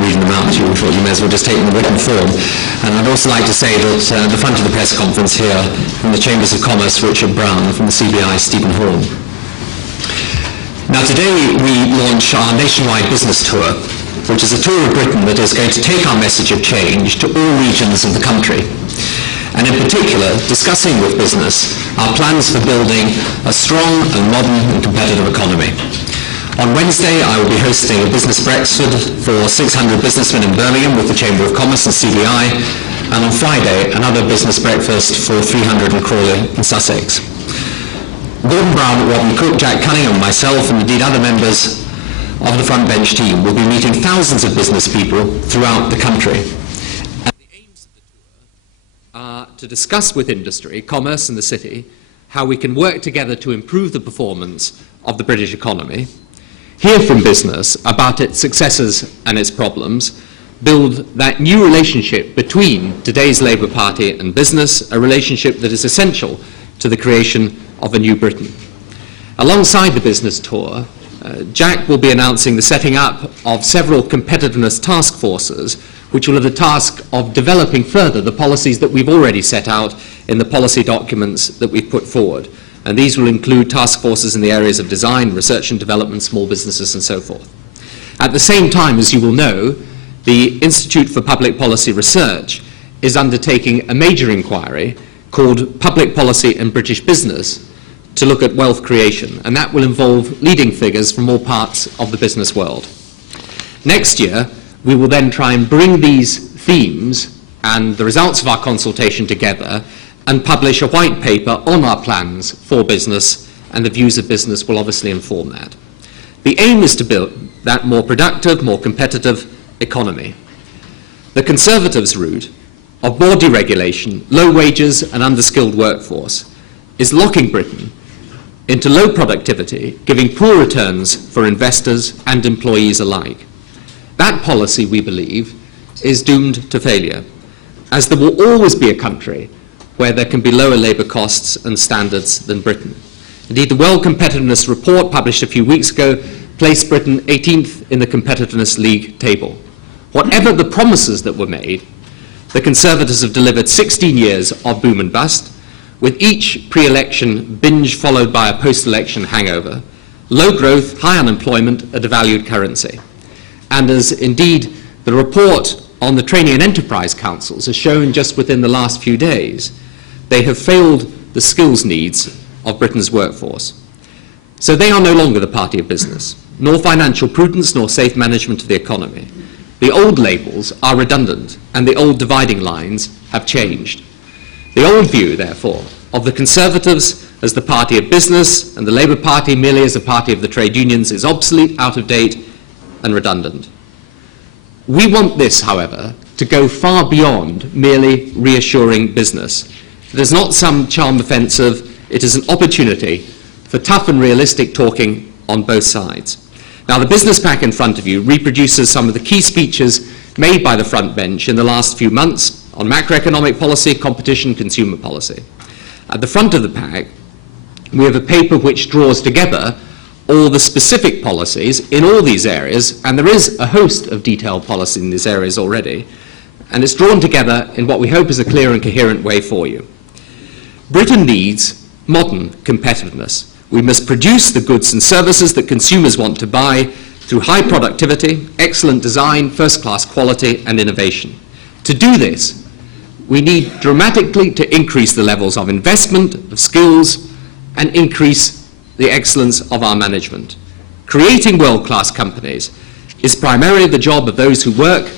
reading them out, you thought you may as well just take them in written form. And I'd also like to say that the front of the press conference here, from the Chambers of Commerce, Richard Brown, from the CBI, Stephen Hall. Now today we launch our nationwide business tour, which is a tour of Britain that is going to take our message of change to all regions of the country. And in particular, discussing with business our plans for building a strong and modern and competitive economy. On Wednesday, I will be hosting a business breakfast for 600 businessmen in Birmingham with the Chamber of Commerce and CBI, and on Friday, another business breakfast for 300 in Crawley and Sussex. Gordon Brown, Robin Cook, Jack Cunningham, myself, and indeed other members of the front bench team will be meeting thousands of business people throughout the country. And the aims of the tour are to discuss with industry, commerce and the city, how we can work together to improve the performance of the British economy, hear from business about its successes and its problems, build that new relationship between today's Labour Party and business, a relationship that is essential to the creation of a new Britain. Alongside the business tour, Jack will be announcing the setting up of several competitiveness task forces, which will have the task of developing further the policies that we've already set out in the policy documents that we've put forward. And these will include task forces in the areas of design, research and development, small businesses, and so forth. At the same time, as you will know, the Institute for Public Policy Research is undertaking a major inquiry called Public Policy and British Business to look at wealth creation, and that will involve leading figures from all parts of the business world. Next year, we will then try and bring these themes and the results of our consultation together and publish a white paper on our plans for business, and the views of business will obviously inform that. The aim is to build that more productive, more competitive economy. The Conservatives' route of more deregulation, low wages and underskilled workforce is locking Britain into low productivity, giving poor returns for investors and employees alike. That policy, we believe, is doomed to failure, as there will always be a country where there can be lower labour costs and standards than Britain. Indeed, the World Competitiveness Report, published a few weeks ago, placed Britain 18th in the Competitiveness League table. Whatever the promises that were made, the Conservatives have delivered 16 years of boom and bust, with each pre-election binge followed by a post-election hangover, low growth, high unemployment, a devalued currency. And as indeed the report on the Training and Enterprise Councils has shown just within the last few days, they have failed the skills needs of Britain's workforce. So they are no longer the party of business, nor financial prudence, nor safe management of the economy. The old labels are redundant, and the old dividing lines have changed. The old view, therefore, of the Conservatives as the party of business and the Labour Party merely as a party of the trade unions is obsolete, out of date, and redundant. We want this, however, to go far beyond merely reassuring business. It is not some charm offensive, it is an opportunity for tough and realistic talking on both sides. Now, the business pack in front of you reproduces some of the key speeches made by the front bench in the last few months on macroeconomic policy, competition, consumer policy. At the front of the pack, we have a paper which draws together all the specific policies in all these areas, and there is a host of detailed policy in these areas already, and it's drawn together in what we hope is a clear and coherent way for you. Britain needs modern competitiveness. We must produce the goods and services that consumers want to buy through high productivity, excellent design, first-class quality, and innovation. To do this, we need dramatically to increase the levels of investment, of skills, and increase the excellence of our management. Creating world-class companies is primarily the job of those who work,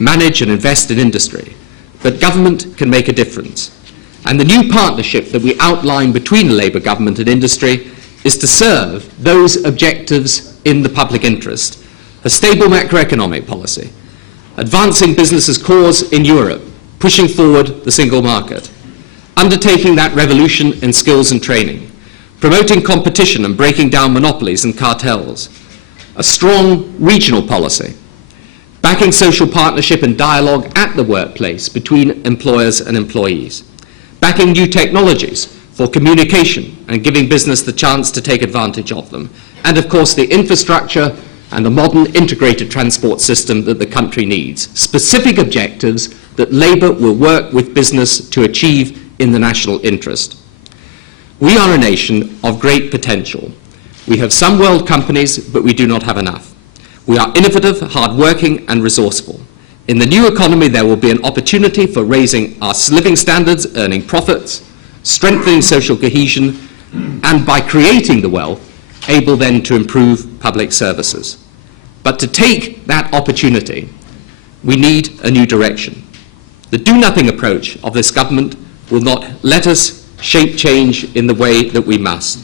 manage, and invest in industry, but government can make a difference. And the new partnership that we outline between the Labour government and industry is to serve those objectives in the public interest: a stable macroeconomic policy, advancing business's cause in Europe, pushing forward the single market, undertaking that revolution in skills and training, promoting competition and breaking down monopolies and cartels, a strong regional policy, backing social partnership and dialogue at the workplace between employers and employees, backing new technologies for communication and giving business the chance to take advantage of them, and of course the infrastructure and the modern integrated transport system that the country needs. Specific objectives that Labour will work with business to achieve in the national interest. We are a nation of great potential. We have some world companies, but we do not have enough. We are innovative, hard-working, and resourceful. In the new economy, there will be an opportunity for raising our living standards, earning profits, strengthening social cohesion, and by creating the wealth, able then to improve public services. But to take that opportunity, we need a new direction. The do-nothing approach of this government will not let us shape change in the way that we must.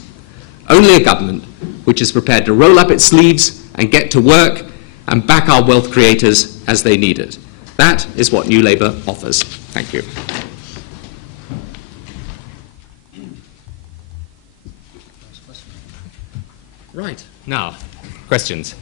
Only a government which is prepared to roll up its sleeves and get to work and back our wealth creators as they need it. That is what New Labour offers. Thank you. Right, now, questions.